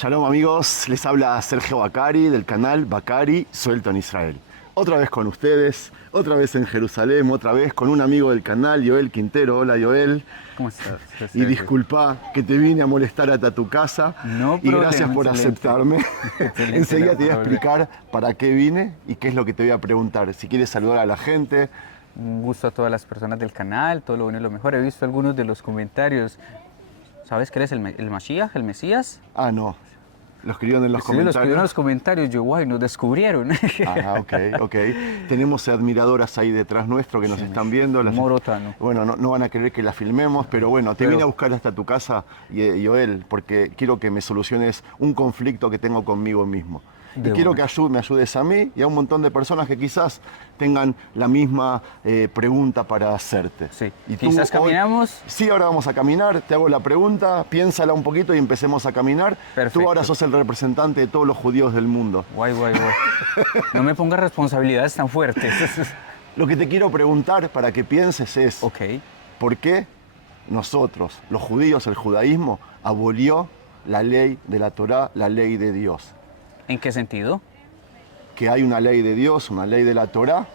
Shalom amigos, les habla Sergio Bacari del canal Bacari Suelto en Israel. Otra vez con ustedes, otra vez en Jerusalén, otra vez con un amigo del canal, Joel Quintero. Hola Joel. ¿Cómo estás? Y disculpa que te vine a molestar hasta tu casa. No y problema, gracias por excelente. aceptarme. Excelente, Enseguida no te voy a problema. explicar para qué vine y qué es lo que te voy a preguntar. Si quieres saludar a la gente. Un gusto a todas las personas del canal, todo lo bueno y lo mejor. He visto algunos de los comentarios. ¿Sabes que eres el Mashiach, el Mesías? Ah, no. Lo escribieron en los Sí, lo escribieron en comentarios. los comentarios. Yo, guay, nos descubrieron. Ah, ok. Tenemos admiradoras ahí detrás nuestro que nos están viendo. Morotano. Bueno, no van a querer que la filmemos, pero bueno, te vine a buscar hasta tu casa, Joel, porque quiero que me soluciones un conflicto que tengo conmigo mismo. Y quiero que me ayudes a mí y a un montón de personas que quizás tengan la misma pregunta para hacerte. Sí. Y Quizás caminamos. Sí, ahora vamos a caminar, te hago la pregunta, piénsala un poquito y empecemos a caminar. Perfecto. Tú ahora sos el representante de todos los judíos del mundo. Guay. No me pongas responsabilidades tan fuertes. Lo que te quiero preguntar para que pienses es, Ok. ¿por qué nosotros, los judíos, el judaísmo, abolió la ley de la Torá, la ley de Dios? ¿En qué sentido? Que hay una ley de Dios, una ley de la Torá,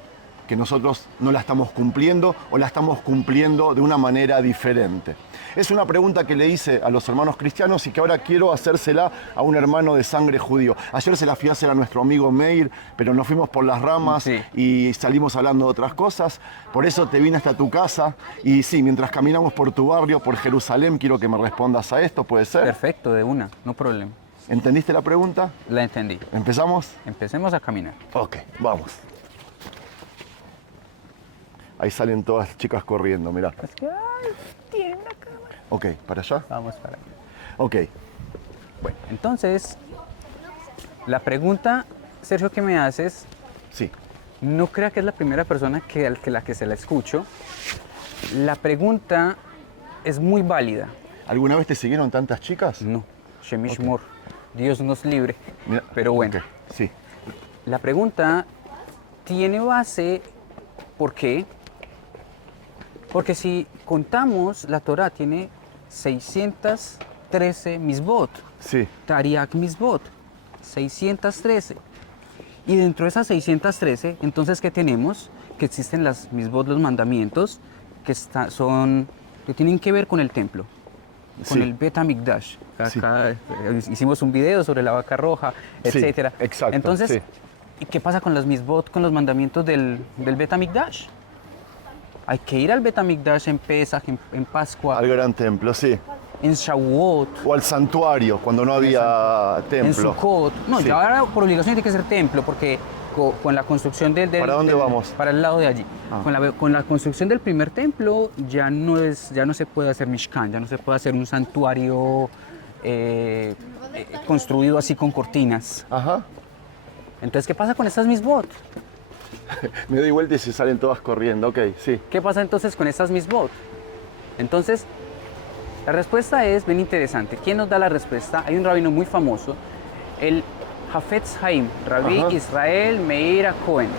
que nosotros no la estamos cumpliendo o la estamos cumpliendo de una manera diferente. Es una pregunta que le hice a los hermanos cristianos y que ahora quiero hacérsela a un hermano de sangre judío. Ayer se la fui a hacer a nuestro amigo Meir, pero nos fuimos por las ramas Sí. y salimos hablando de otras cosas. Por eso te vine hasta tu casa y sí, mientras caminamos por tu barrio, por Jerusalén, quiero que me respondas a esto, ¿puede ser? Perfecto, de una, no problema. ¿Entendiste la pregunta? La entendí. ¿Empezamos? Empecemos a caminar. Ok, vamos. Ahí salen todas las chicas corriendo, mirá. Es que, ay, tiene una cámara. Ok, ¿para allá? Vamos para allá. Ok, Bueno, entonces, la pregunta, Sergio, que me haces, sí. no crea que es la primera persona la que se la escucho. La pregunta es muy válida. ¿Alguna vez te siguieron tantas chicas? No, Shemishmor, Dios nos libre. Mira, Pero bueno, ok, sí. la pregunta tiene base, ¿por qué? Porque si contamos, la Torah tiene 613 misbot. Sí, Tariach Misbot, 613. Y dentro de esas 613, entonces, ¿qué tenemos? Que existen las Misbot, los mandamientos, que tienen que ver con el templo, con Sí. el Bet HaMikdash. Sí. Acá hicimos un video sobre la vaca roja, Sí, etcétera. exacto, Entonces, sí. ¿y qué pasa con las Misbot, con los mandamientos del Bet HaMikdash? Hay que ir al Bet HaMikdash en Pesach, en Pascua, al gran templo, sí. en Shavuot, O al santuario, cuando no había en templo. Sukkot. No, Sí. ya ahora por obligación tiene que ser templo, porque con la construcción ¿Para dónde vamos? Para el lado de allí. Ah. Con la construcción del primer templo ya no se puede hacer Mishkan, ya no se puede hacer un santuario construido así con cortinas. Ajá. Entonces, ¿qué pasa con estas misbot? Me doy vuelta y se salen todas corriendo, ok, sí. ¿Qué pasa entonces con estas misbot? Entonces, la respuesta es bien interesante. ¿Quién nos da la respuesta? Hay un rabino muy famoso, el Hafetz Haim, Rabbi Ajá. Israel Meir Cohen.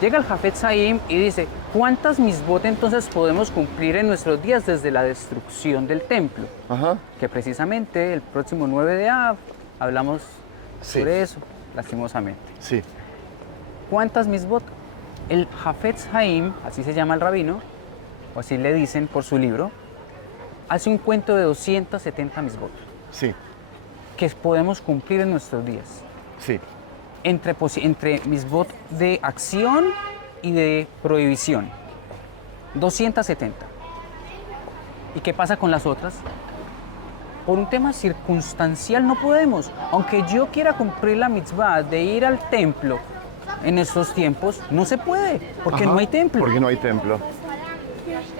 Llega el Hafetz Haim y dice, ¿cuántas misbot entonces podemos cumplir en nuestros días desde la destrucción del templo? Ajá. Que precisamente el próximo 9 de Av hablamos Sí. sobre eso, lastimosamente. Sí. ¿Cuántas misbot? El Hafetz Haim, así se llama el rabino, o así le dicen por su libro, hace un cuento de 270 misbot Sí. que podemos cumplir en nuestros días. Sí. Entre misbot de acción y de prohibición. 270. ¿Y qué pasa con las otras? Por un tema circunstancial no podemos. Aunque yo quiera cumplir la mitzvah de ir al templo en estos tiempos, no se puede, porque Ajá. no hay templo. Porque no hay templo.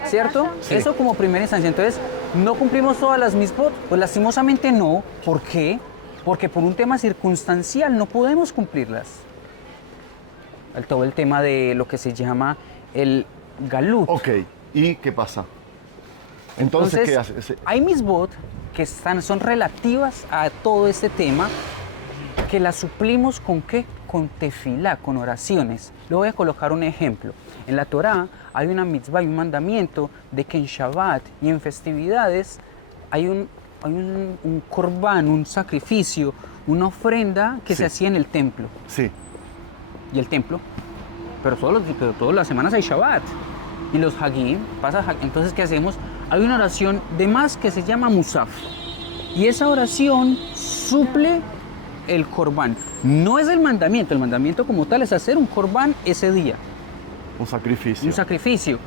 ¿Cierto? Sí. Eso como primera instancia. Entonces, ¿no cumplimos todas las mitzvot? Pues lastimosamente no. ¿Por qué? Porque por un tema circunstancial no podemos cumplirlas. Todo el tema de lo que se llama el galut. Ok, ¿y qué pasa? Entonces, ¿qué hace? Hay mitzvot que son relativas a todo este tema, que las suplimos ¿con qué? Con tefilá, con oraciones. Le voy a colocar un ejemplo. En la Torá hay una mitzvah y un mandamiento de que en Shabbat y en festividades hay un corbán, un sacrificio, una ofrenda que Sí. se hacía en el templo. Sí. Y el templo, pero todas las semanas hay Shabbat. Y los Hagim, entonces ¿qué hacemos? Hay una oración de más que se llama Musaf. Y esa oración suple el corbán. No es el mandamiento como tal es hacer un corbán ese día, Un sacrificio. un sacrificio.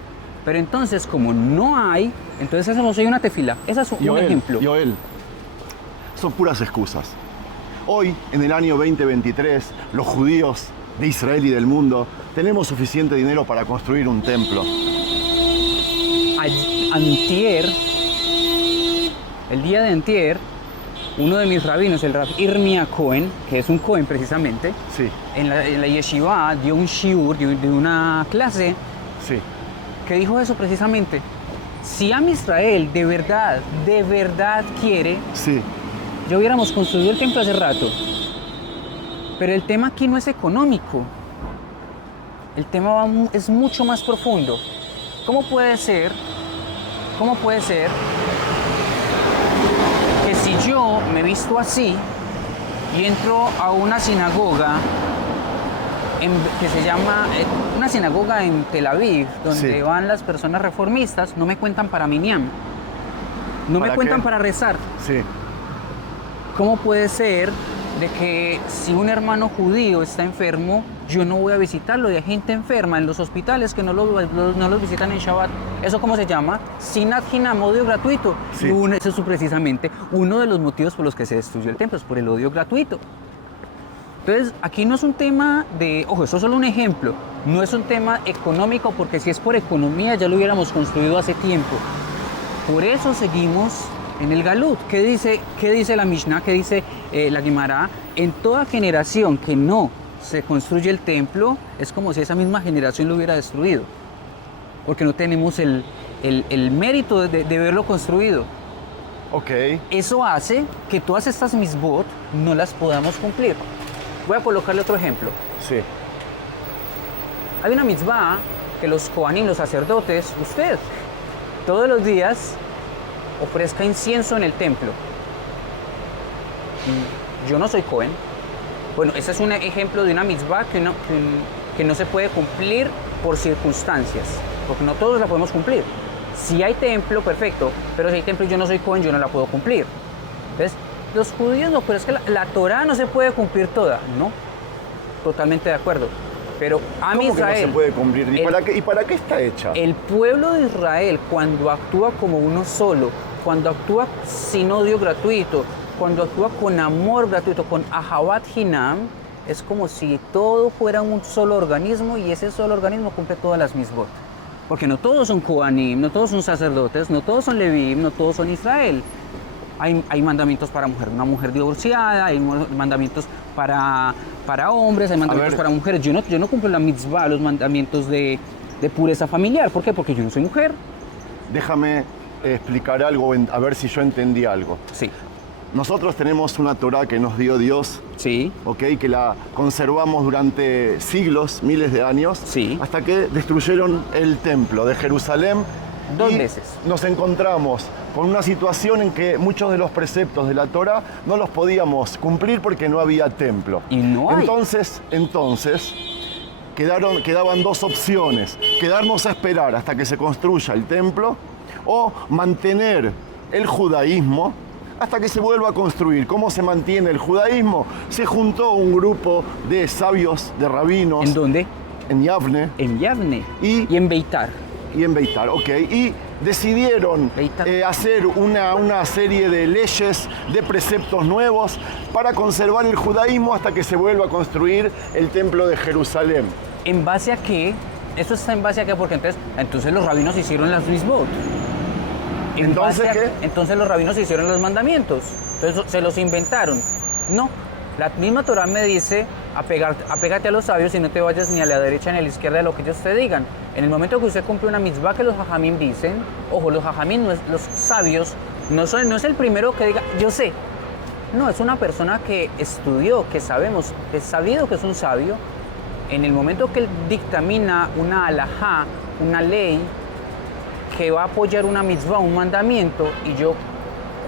Pero entonces, como no hay, entonces hacemos hoy una tefila. Ese es un ejemplo. Joel, son puras excusas. Hoy, en el año 2023, los judíos de Israel y del mundo tenemos suficiente dinero para construir un templo. Antier, el día de antier, uno de mis rabinos, el Rab Irmia Cohen, que es un Cohen precisamente, Sí, en la yeshiva dio un shiur, de una clase, sí. que dijo eso precisamente. Si Am Israel de verdad quiere, Sí, ya hubiéramos construido el templo hace rato. Pero el tema aquí no es económico. El tema es mucho más profundo. ¿Cómo puede ser que si yo me visto así y entro a una sinagoga que se llama una sinagoga en Tel Aviv, donde Sí. van las personas reformistas, no me cuentan para Minyan, no me ¿Para cuentan qué? para rezar? sí. ¿Cómo puede ser de que si un hermano judío está enfermo, yo no voy a visitarlo? Y hay gente enferma en los hospitales que no los visitan en Shabbat. ¿Eso cómo se llama? Sinat Hinam, odio gratuito. Sí. Y eso es precisamente uno de los motivos por los que se destruyó el templo, es por el odio gratuito. Entonces, aquí no es un tema de, ojo, eso es solo un ejemplo, no es un tema económico, porque si es por economía ya lo hubiéramos construido hace tiempo. Por eso seguimos en el Galut. ¿Qué dice la Mishnah? ¿Qué dice la Gemara? En toda generación que no se construye el templo, es como si esa misma generación lo hubiera destruido, porque no tenemos el mérito de verlo construido. Ok. Eso hace que todas estas misbot no las podamos cumplir. Voy a colocarle otro ejemplo. Sí. Hay una mitzvah que los kohanim, los sacerdotes, usted, todos los días ofrezca incienso en el templo. Yo no soy kohen. Bueno, ese es un ejemplo de una mitzvah que no se puede cumplir por circunstancias, porque no todos la podemos cumplir. Si hay templo, perfecto, pero si hay templo y yo no soy kohen, yo no la puedo cumplir. Entonces, los judíos no, pero es que la Torah no se puede cumplir toda, ¿no? Totalmente de acuerdo. Pero a ¿Cómo Israel, que no se puede cumplir? ¿Y el- para qué está hecha? el pueblo de Israel, cuando actúa como uno solo, cuando actúa sin odio gratuito, cuando actúa con amor gratuito, con Ahavat Hinam, es como si todo fuera un solo organismo y ese solo organismo cumple todas las misbot. Porque no todos son Kohanim, no todos son sacerdotes, no todos son Levim, no todos son Israel. Hay mandamientos para una mujer divorciada, hay mandamientos para hombres, hay mandamientos para mujeres. Yo no cumplo la mitzvah, los mandamientos de pureza familiar. ¿Por qué? Porque yo no soy mujer. Déjame explicar algo, a ver si yo entendí algo. Sí, Nosotros tenemos una Torá que nos dio Dios, sí, ¿ok? Que la conservamos durante siglos, miles de años, Sí. hasta que destruyeron el templo de Jerusalén. Dos y veces. Nos encontramos con una situación en que muchos de los preceptos de la Torá no los podíamos cumplir porque no había templo. Y no hay. Entonces quedaban dos opciones: quedarnos a esperar hasta que se construya el templo o mantener el judaísmo hasta que se vuelva a construir. ¿Cómo se mantiene el judaísmo? Se juntó un grupo de sabios, de rabinos, ¿en dónde? en Yavne En Yavne Y- y en Beitar. y en Beitar, ok. Y decidieron Beitar. hacer una serie de leyes, de preceptos nuevos para conservar el judaísmo hasta que se vuelva a construir el templo de Jerusalén. ¿En base a qué? Eso está en base a qué, porque entonces los rabinos hicieron las misbot. ¿Entonces qué? Entonces los rabinos hicieron los mandamientos. Entonces se los inventaron. No. La misma Torah me dice, apégate a los sabios y no te vayas ni a la derecha ni a la izquierda de lo que ellos te digan. En el momento que usted cumple una mitzvah que los hajamim dicen, ojo, los hajamim, los sabios, no es el primero que diga, yo sé. No, es una persona que estudió, que sabemos, que es sabido que es un sabio. En el momento que él dictamina una alajá, una ley, que va a apoyar una mitzvah, un mandamiento, y yo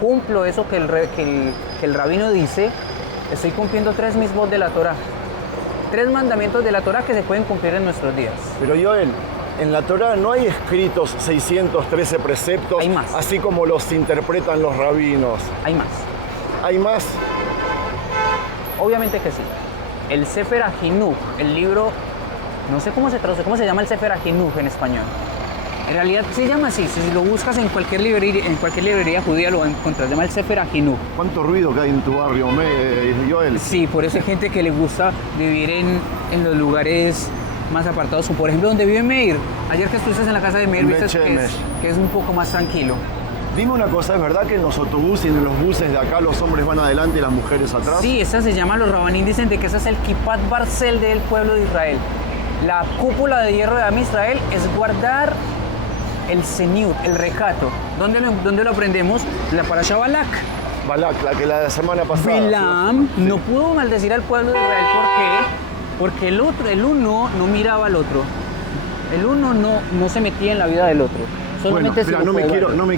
cumplo eso que el rabino dice, estoy cumpliendo 3 mitzvot de la Torah. 3 mandamientos de la Torah que se pueden cumplir en nuestros días. Pero Joel, en la Torá no hay escritos 613 preceptos, Hay más. así como los interpretan los rabinos. Hay más. ¿Hay más? Obviamente que sí. El Sefer HaChinuch, el libro, no sé cómo se traduce, cómo se llama el Sefer HaChinuch en español. En realidad se llama así, si lo buscas en cualquier librería judía lo encuentras, se llama el Sefer HaChinuch. ¿Cuánto ruido que hay en tu barrio, Joel? Sí, por eso hay gente que le gusta vivir en los lugares más apartados, como por ejemplo donde vive Meir. Ayer que estuviste en la casa de Meir, En viste Bechemesh. que es un poco más tranquilo. Dime una cosa, ¿es verdad que en los autobuses y en los buses de acá los hombres van adelante y las mujeres atrás? Sí, esa se llama, los rabanín dicen de que ese es el Kipat Barcel del pueblo de Israel. La cúpula de hierro de Am Israel es guardar el Seniut, el recato. ¿Dónde lo aprendemos? La Parashá Balak. Balak, la que la semana pasada. Bilam Sí. no pudo maldecir al pueblo de Israel. ¿Por qué? Porque el uno no miraba al otro. El uno no se metía en la vida del otro. Bueno, Solamente pero se lo no me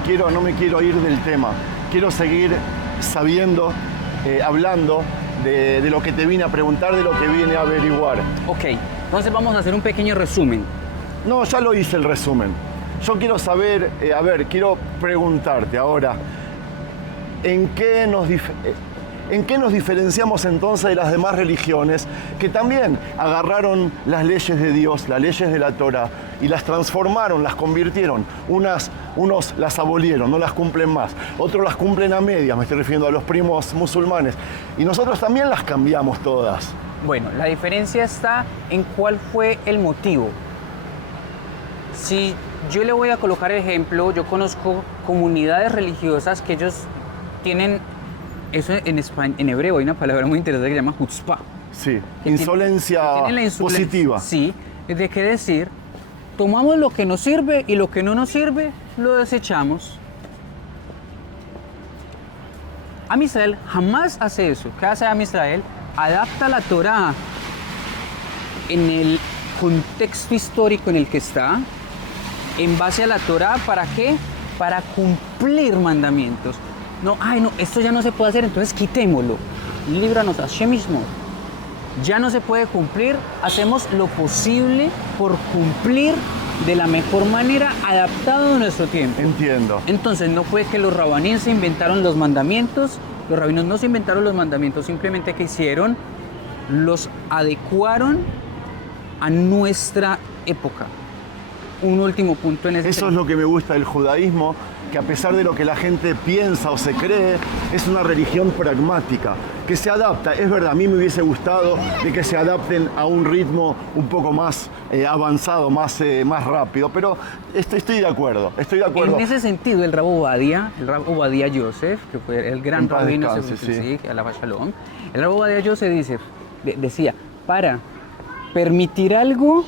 fue quiero ir del tema. Quiero seguir sabiendo, hablando de lo que te vine a preguntar, de lo que vine a averiguar. Ok, entonces vamos a hacer un pequeño resumen. No, ya lo hice el resumen. Yo quiero saber, quiero preguntarte ahora, ¿en qué nos diferenciamos entonces de las demás religiones que también agarraron las leyes de Dios, las leyes de la Torah, y las transformaron, las convirtieron? Unos las abolieron, no las cumplen más. Otros las cumplen a medias, me estoy refiriendo a los primos musulmanes. Y nosotros también las cambiamos todas. Bueno, la diferencia está en cuál fue el motivo. Si yo le voy a colocar ejemplo, yo conozco comunidades religiosas que ellos tienen, eso en hebreo hay una palabra muy interesante que se llama chutzpah. Sí, Que insolencia tienen la positiva. Sí, de qué decir, tomamos lo que nos sirve y lo que no nos sirve lo desechamos. Am Israel jamás hace eso. ¿Qué hace Am Israel? Adapta la Torah en el contexto histórico en el que está, en base a la Torah, ¿para qué? Para cumplir mandamientos. No, esto ya no se puede hacer, entonces quitémoslo. Líbranos, Hashem mismo. Ya no se puede cumplir, hacemos lo posible por cumplir de la mejor manera, adaptado a nuestro tiempo. Entiendo. Entonces no fue que los rabanín se inventaron los mandamientos, los rabinos no se inventaron los mandamientos, simplemente que hicieron, los adecuaron a nuestra época. Un último punto en ese Eso es lo que me gusta del judaísmo, que a pesar de lo que la gente piensa o se cree, es una religión pragmática, que se adapta. Es verdad, a mí me hubiese gustado de que se adapten a un ritmo un poco más avanzado, más rápido, pero estoy de acuerdo, En ese sentido, el Rab Obadia Yosef, que fue el gran En paz rabino, descanse, sí. Alabá Shalom, el Rab Obadia Yosef decía, para permitir algo,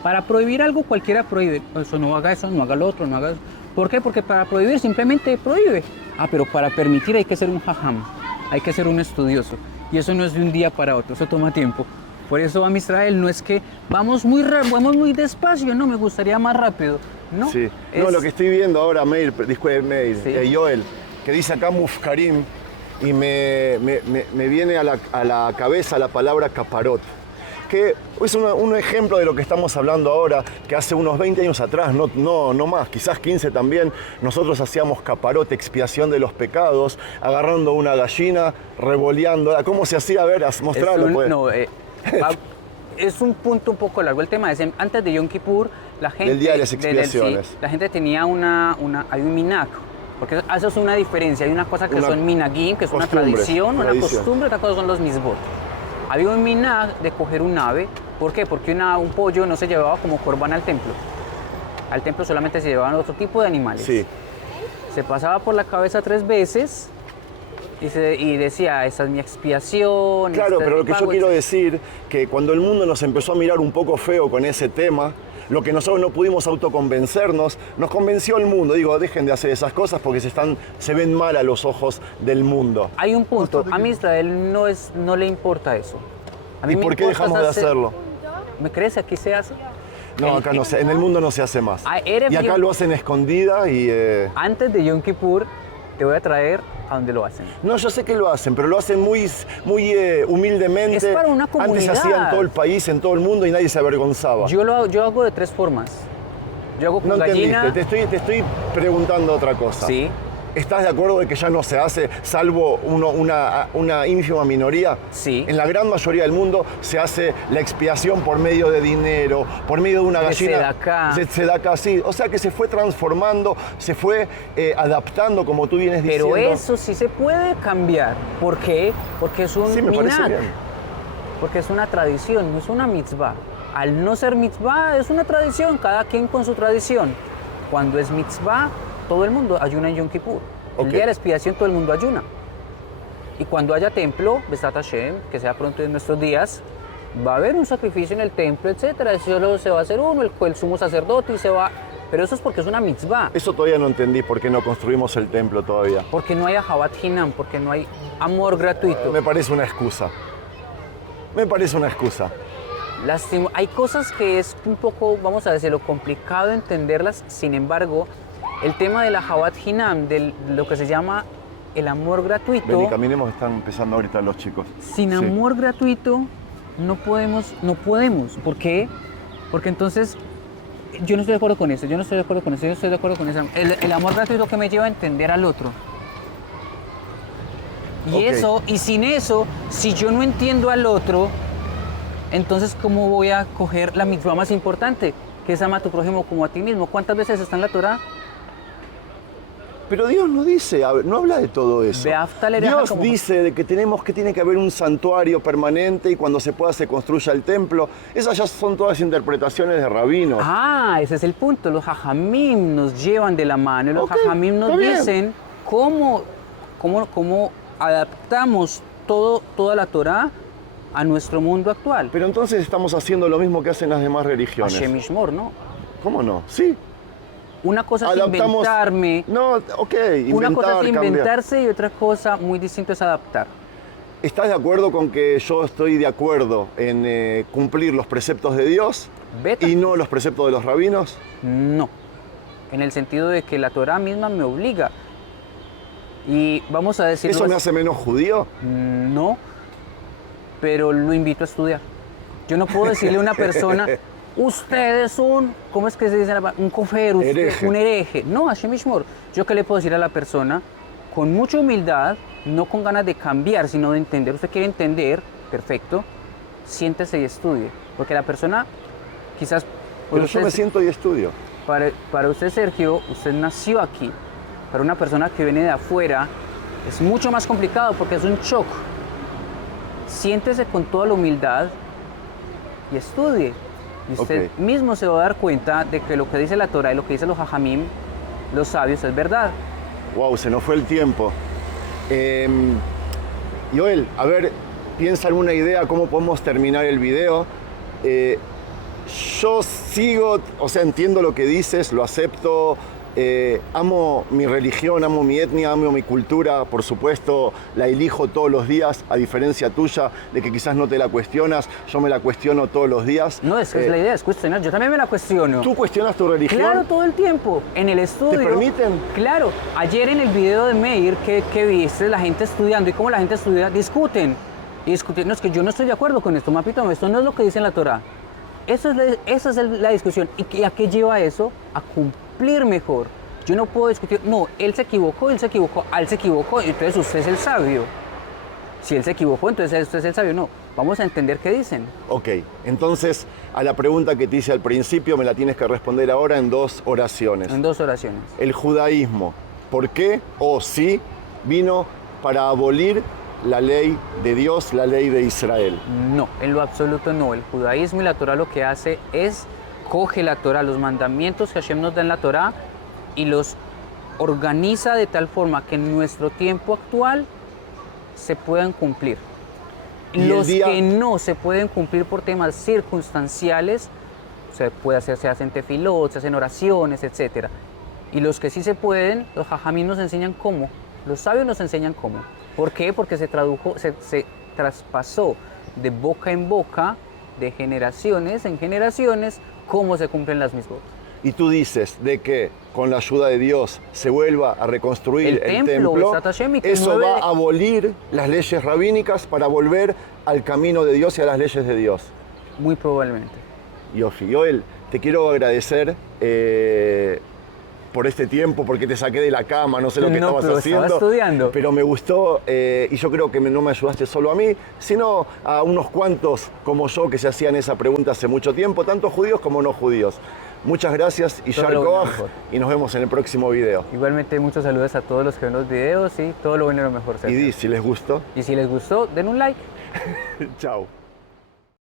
para prohibir algo cualquiera prohíbe. Eso no haga eso, no haga lo otro, no haga eso. ¿Por qué? Porque para prohibir simplemente prohíbe. Pero para permitir hay que ser un jajam, hay que ser un estudioso. Y eso no es de un día para otro, eso toma tiempo. Por eso Am Israel no es que vamos muy despacio, no, me gustaría más rápido. No, Sí. No, lo que estoy viendo ahora, Sí. Joel, que dice acá Mufkarim, y me viene a la cabeza la palabra caparot, que es un ejemplo de lo que estamos hablando ahora, que hace unos 20 años atrás, no más, quizás 15 también, nosotros hacíamos caparot, expiación de los pecados, agarrando una gallina, revoleándola. ¿Cómo se hacía? A ver, mostrarlo, pues. Es un punto un poco largo. El tema es, antes de Yom Kippur, la gente... Del día de las expiaciones. la gente tenía hay un minag, porque eso es una diferencia. Hay una cosa que son minagim, que es una tradición, una costumbre, otra cosa son los misbot. Había un minag de coger un ave. ¿Por qué? Porque un pollo no se llevaba como corbán al templo. Al templo solamente se llevaban otro tipo de animales. Sí. Se pasaba por la cabeza 3 veces y decía, esa es mi expiación. Claro, este pero es lo mi que yo pago, quiero etc. decir, que cuando el mundo nos empezó a mirar un poco feo con ese tema, lo que nosotros no pudimos autoconvencernos, nos convenció el mundo. Digo, dejen de hacer esas cosas porque se ven mal a los ojos del mundo. Hay un punto, a mí Israel no le importa eso. A mí ¿Y me por qué importa dejamos de hacerlo? ¿Me crees? Aquí se hace. No, acá no se, en el mundo no se hace más. Erev Y acá Yom- lo hacen escondida y... Antes de Yom Kippur te voy a traer a donde lo hacen. No, yo sé que lo hacen, pero lo hacen muy humildemente. Es para una Antes se comunidad. hacía en todo el país, en todo el mundo y nadie se avergonzaba. Yo hago de 3 formas. Yo hago con No gallina. entendiste, te estoy preguntando otra cosa. Sí. ¿Estás de acuerdo de que ya no se hace, salvo una ínfima minoría? Sí. En la gran mayoría del mundo se hace la expiación por medio de dinero, por medio de una De gallina. sedacá. Sedacá, sí. O sea que se fue transformando, se fue adaptando, como tú vienes diciendo. Pero eso sí se puede cambiar. ¿Por qué? Porque es un Sí, me parece minhag. bien. Porque es una tradición, no es una mitzvah. Al no ser mitzvah es una tradición, cada quien con su tradición. Cuando es mitzvah, todo el mundo ayuna en Yom Kippur. El Ok. día de la expiación todo el mundo ayuna. Y cuando haya templo, Besat Hashem, que sea pronto en nuestros días, va a haber un sacrificio en el templo, etcétera. Eso solo se va a hacer uno, el sumo sacerdote, y se va. Pero eso es porque es una mitzvah. Eso todavía no entendí por qué no construimos el templo todavía. Porque no hay ahavat hinam, porque no hay amor gratuito. Me parece una excusa. Me parece una excusa. Hay cosas que es un poco, vamos a decirlo, complicado entenderlas. Sin embargo, el tema de la ahavat hinam, de lo que se llama el amor gratuito, Vení, caminemos, están empezando ahorita los chicos. sin Sí. amor gratuito no podemos. ¿Por qué? Porque entonces yo no estoy de acuerdo con eso, yo no estoy de acuerdo con eso, yo no estoy de acuerdo con eso. El amor gratuito que me lleva a entender al otro. Y Ok. sin eso, si yo no entiendo al otro, entonces ¿cómo voy a coger la mitzvah más importante, que es ama a tu prójimo como a ti mismo? ¿Cuántas veces está en la Torá? Pero Dios no dice, no habla de todo eso. Beafta lereja Dios como- dice de que tiene que haber un santuario permanente y cuando se pueda se construya el templo. Esas ya son todas interpretaciones de rabinos. Ah, ese es el punto. Los jajamim nos llevan de la mano y los Ok, jajamim nos está bien. dicen cómo adaptamos toda la Torá a nuestro mundo actual. Pero entonces estamos haciendo lo mismo que hacen las demás religiones. Hashem Yishmor, ¿no? ¿Cómo no? Sí. Una cosa es inventarme, No, ok, inventar, una cosa es cambiar. inventarse y otra cosa muy distinta es adaptar. ¿Estás de acuerdo con que yo estoy de acuerdo en cumplir los preceptos de Dios Beta. y no los preceptos de los rabinos? No, en el sentido de que la Torá misma me obliga. Y vamos a decirlo ¿Eso me así, hace menos judío? no, pero lo invito a estudiar. Yo no puedo decirle a una persona, usted es ¿cómo es que se dice? Un cofer, usted, Hereje. un hereje. No, Hashem Yishmor. ¿Yo qué le puedo decir a la persona? Con mucha humildad, no con ganas de cambiar, sino de entender. Usted quiere entender, perfecto, siéntese y estudie. Porque la persona, quizás... Pero yo me siento y estudio. Para usted, Sergio, usted nació aquí. Para una persona que viene de afuera, es mucho más complicado porque es un shock. Siéntese con toda la humildad y estudie. Y usted Ok. mismo se va a dar cuenta de que lo que dice la Torah y lo que dicen los hajamim, los sabios, es verdad. Wow, se nos fue el tiempo. Joel, a ver, piensa en una idea cómo podemos terminar el video. Yo sigo, o sea, entiendo lo que dices, lo acepto. Amo mi religión, amo mi etnia, amo mi cultura, por supuesto, la elijo todos los días, a diferencia tuya, de que quizás no te la cuestionas, yo me la cuestiono todos los días. No, es que es la idea, es cuestionar. Yo también me la cuestiono. ¿Tú cuestionas tu religión? Claro, todo el tiempo, en el estudio. ¿Te permiten? Claro, ayer en el video de Meir que viste, la gente estudiando y cómo la gente estudia, discuten. Y discuten, no, es que yo no estoy de acuerdo con esto, mapito, esto no es lo que dice en la Torah. Esa es la discusión. ¿Y a qué lleva eso? A cumplir mejor. Yo no puedo discutir, no, él se equivocó, él se equivocó, entonces usted es el sabio. Si él se equivocó, entonces usted es el sabio. No, vamos a entender qué dicen. Ok, entonces a la pregunta que te hice al principio me la tienes que responder ahora en 2 oraciones. En 2 oraciones. El judaísmo, ¿por qué o sí vino para abolir la ley de Dios, la ley de Israel? No, en lo absoluto no. El judaísmo y la Torah lo que hace es coge la Torah, los mandamientos que Hashem nos da en la Torah y los organiza de tal forma que en nuestro tiempo actual se puedan cumplir. Y Los el día- que no se pueden cumplir por temas circunstanciales, se hacen tefilot, se hacen oraciones, etc. Y los que sí se pueden, los jajamim nos enseñan cómo. Los sabios nos enseñan cómo. ¿Por qué? Porque se traspasó de boca en boca, de generaciones en generaciones, cómo se cumplen las mismas. y tú dices de que con la ayuda de Dios se vuelva a reconstruir el templo, Besat Hashem, y que eso mueve- va a abolir las leyes rabínicas para volver al camino de Dios y a las leyes de Dios. Muy probablemente. Yofi, Joel, te quiero agradecer por este tiempo, porque te saqué de la cama, no sé lo que No, estabas pero haciendo. estaba estudiando. Pero me gustó y yo creo que no me ayudaste solo a mí, sino a unos cuantos como yo que se hacían esa pregunta hace mucho tiempo, tanto judíos como no judíos. Muchas gracias y Todo Yar lo bueno, Koach, mejor. y nos vemos en el próximo video. Igualmente, muchos saludos a todos los que ven los videos y todo lo bueno y lo mejor. Y Sergio. di si les gustó. Y si les gustó, den un like. Chao.